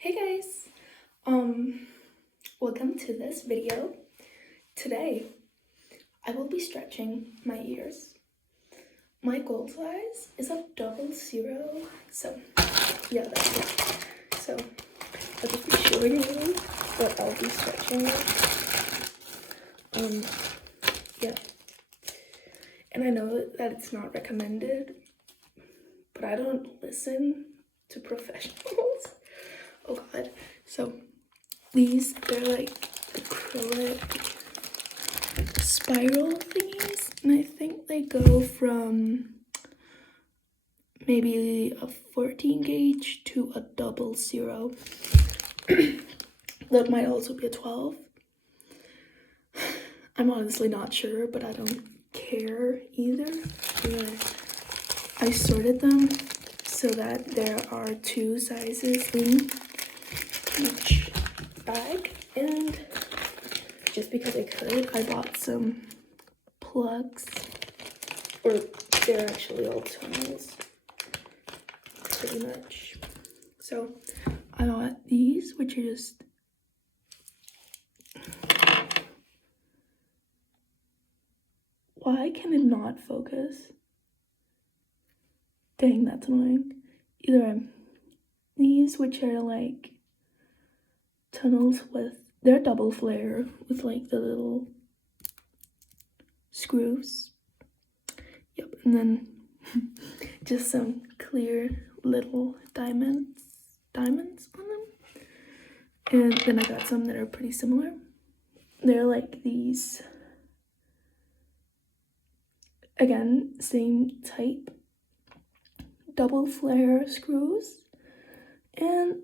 Hey guys, welcome to this video. Today, I will be stretching my ears. My goal size is a 00, so yeah, that's it. So I'll just be showing you what I'll be stretching with. Yeah, and I know that it's not recommended, but I don't listen to professionals. Oh god, so they're like acrylic spiral thingies, and I think they go from maybe a 14 gauge to a 00. That might also be a 12. I'm honestly not sure, but I don't care either. Yeah. I sorted them so that there are two sizes in each bag, and just because I could, I bought some plugs, or they're actually all tunnels, pretty much. So I got these, which are just why can it not focus? Dang, that's annoying. Either way, these, which are like tunnels with, they're double flare with like the little screws. Yep, and then just some clear little diamonds on them. And then I got some that are pretty similar. They're like these, again, same type, double flare screws. And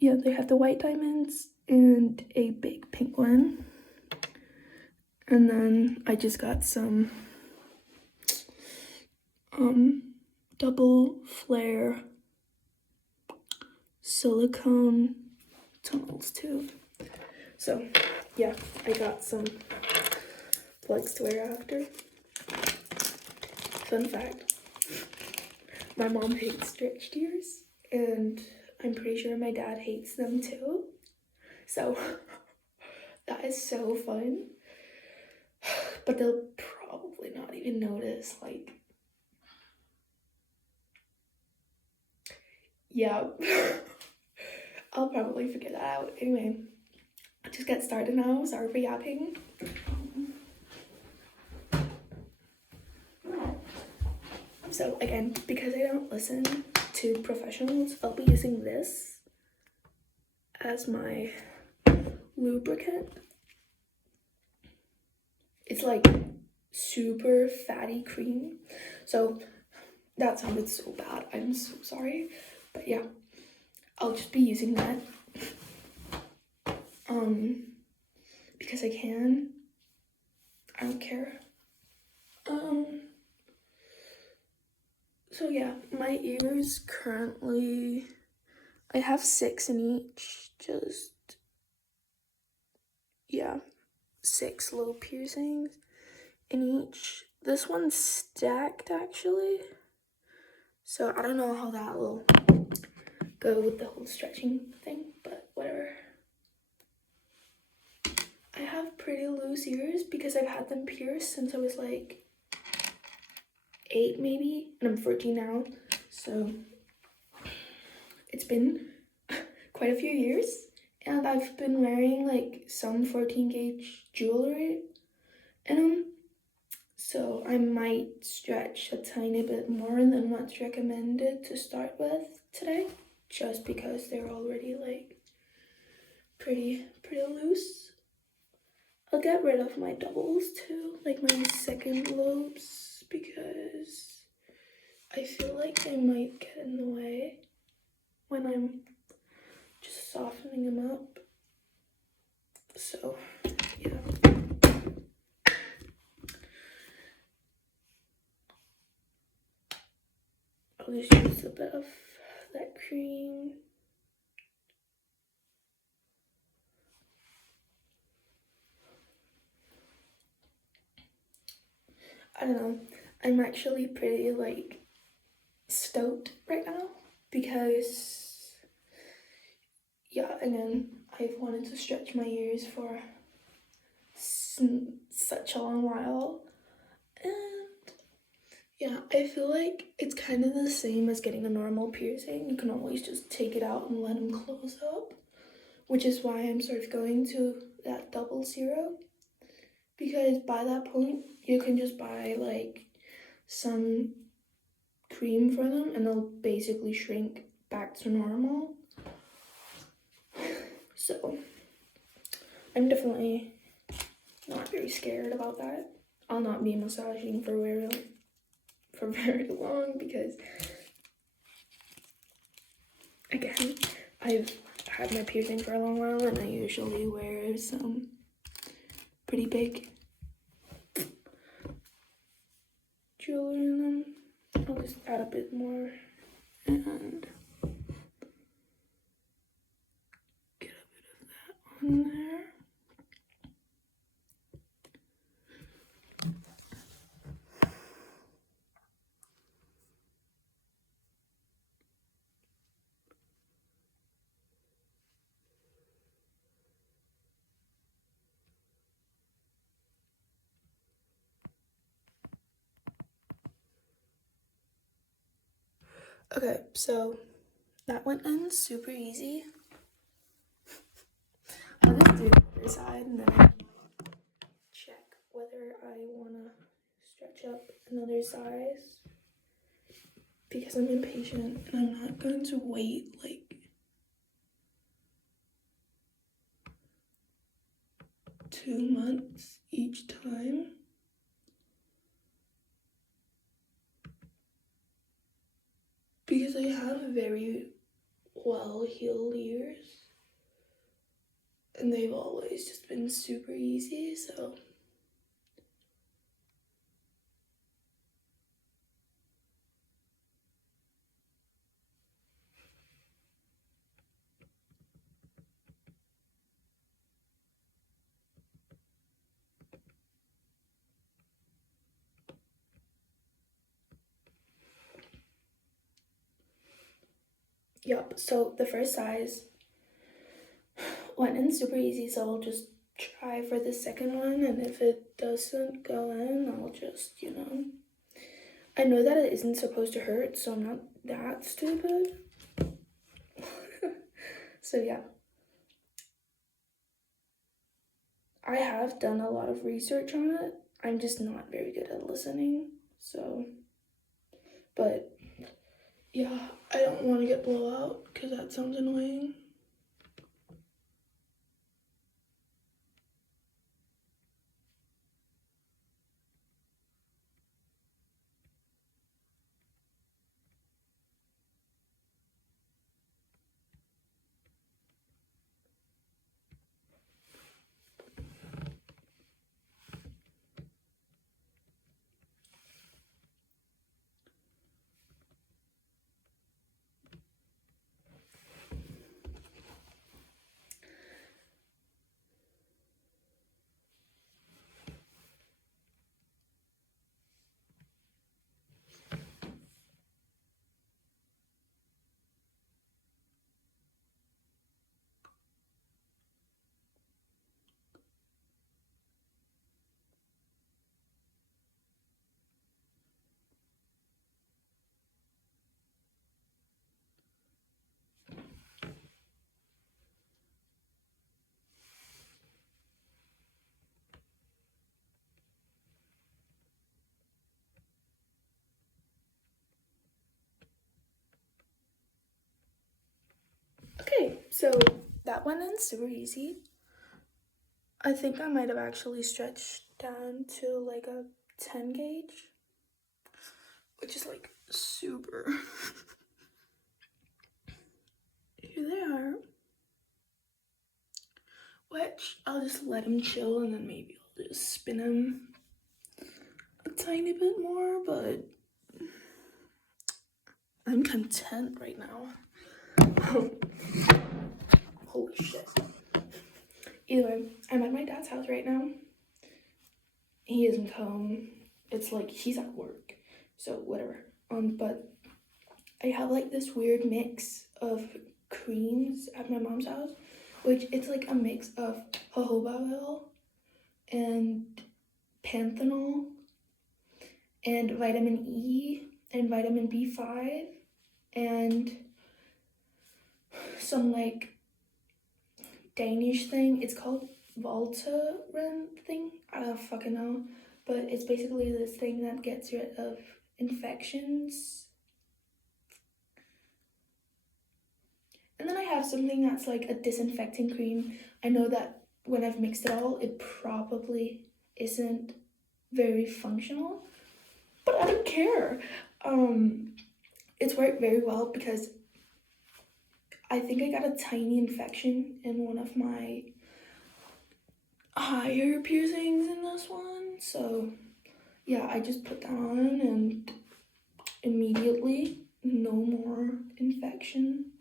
yeah, they have the white diamonds and a big pink one. And then I just got some double flare silicone tunnels too. So yeah, I got some plugs to wear after. Fun fact, my mom hates stretched ears, and I'm pretty sure my dad hates them too. So that is so fun. But they'll probably not even notice, like, yeah. I'll probably figure that out. Anyway, I'll just get started now. Sorry for yapping. So again, because I don't listen to professionals, I'll be using this as my lubricant. It's like super fatty cream. So that sounded so bad. I'm so sorry. But yeah, I'll just be using that. Because I can. I don't care. So yeah, my ears currently, I have 6 in each, yeah, 6 low piercings in each. This one's stacked actually, so I don't know how that will go with the whole stretching thing, but whatever. I have pretty loose ears because I've had them pierced since I was like 8 maybe, and I'm 14 now, so it's been quite a few years. And I've been wearing like some 14 gauge jewelry in them, so I might stretch a tiny bit more than what's recommended to start with today, just because they're already like pretty loose. I'll get rid of my doubles too, like my second lobes, because I feel like they might get in the way when I'm just softening them up. So yeah. I'll just use a bit of that cream. I don't know, I'm actually pretty like stoked right now because yeah, again, I've wanted to stretch my ears for such a long while. And yeah, I feel like it's kind of the same as getting a normal piercing. You can always just take it out and let them close up, which is why I'm sort of going to that 00, because by that point you can just buy like some cream for them and they'll basically shrink back to normal. So I'm definitely not very scared about that. I'll not be massaging for very long because, again, I've had my piercing for a long while and I usually wear some pretty big jewelry in them. I'll just add a bit more and get a bit of that on there. Okay, so that went in super easy. I'll just do the other side and then I check whether I want to stretch up another size because I'm impatient and I'm not going to wait like 2 months each time. Because I have very well-heeled ears and they've always just been super easy, so yep. So the first size went in super easy, so I'll just try for the second one, and if it doesn't go in, I'll just, I know that it isn't supposed to hurt, so I'm not that stupid. So yeah. I have done a lot of research on it. I'm just not very good at listening, so, but yeah, I don't want to get blowout because that sounds annoying. Okay, so that went in super easy. I think I might have actually stretched down to like a 10 gauge, which is like super. Here they are. Which I'll just let him chill and then maybe I'll just spin him a tiny bit more, but I'm content right now. Holy shit. Either way, I'm at my dad's house right now. He isn't home. It's like he's at work, so whatever. But I have like this weird mix of creams at my mom's house, which it's like a mix of jojoba oil and panthenol and vitamin E and vitamin B5 and some like Danish thing. It's called Voltaren thing. I don't fucking know. But it's basically this thing that gets rid of infections. And then I have something that's like a disinfecting cream. I know that when I've mixed it all, it probably isn't very functional, but I don't care. It's worked very well because I think I got a tiny infection in one of my higher piercings in this one. So yeah, I just put that on and immediately no more infection.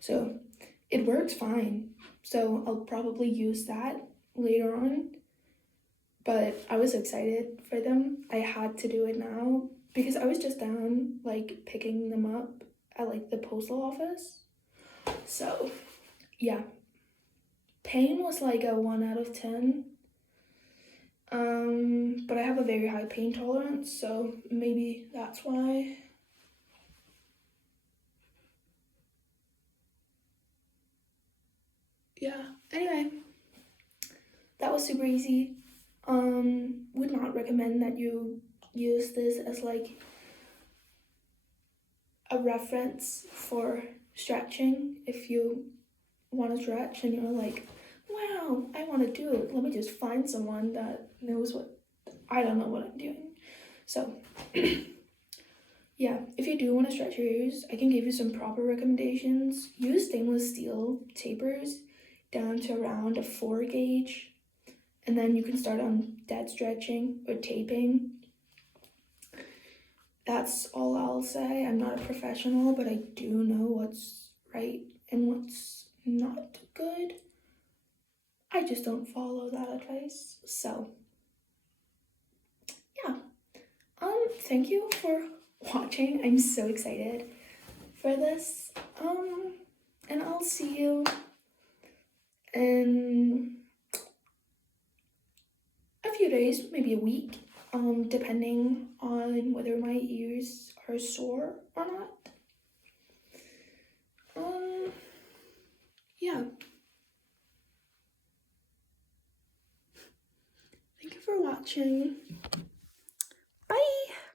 So it works fine. So I'll probably use that later on. But I was excited for them. I had to do it now because I was just down like picking them up at like the postal office. So yeah, pain was like a 1 out of 10. But I have a very high pain tolerance, so maybe that's why. Yeah, anyway, that was super easy. Would not recommend that you use this as like a reference for stretching. If you want to stretch and you're like, wow, I want to do it, let me just find someone that knows what, I don't know what I'm doing. So yeah, if you do want to stretch your ears, I can give you some proper recommendations. Use stainless steel tapers down to around a 4 gauge, and then you can start on dead stretching or taping. That's all I'll say. I'm not a professional, but I do know what's right and what's not good. I just don't follow that advice. So yeah, thank you for watching. I'm so excited for this. And I'll see you in a few days, maybe a week, depending on whether my ears are sore or not. Yeah. Thank you for watching.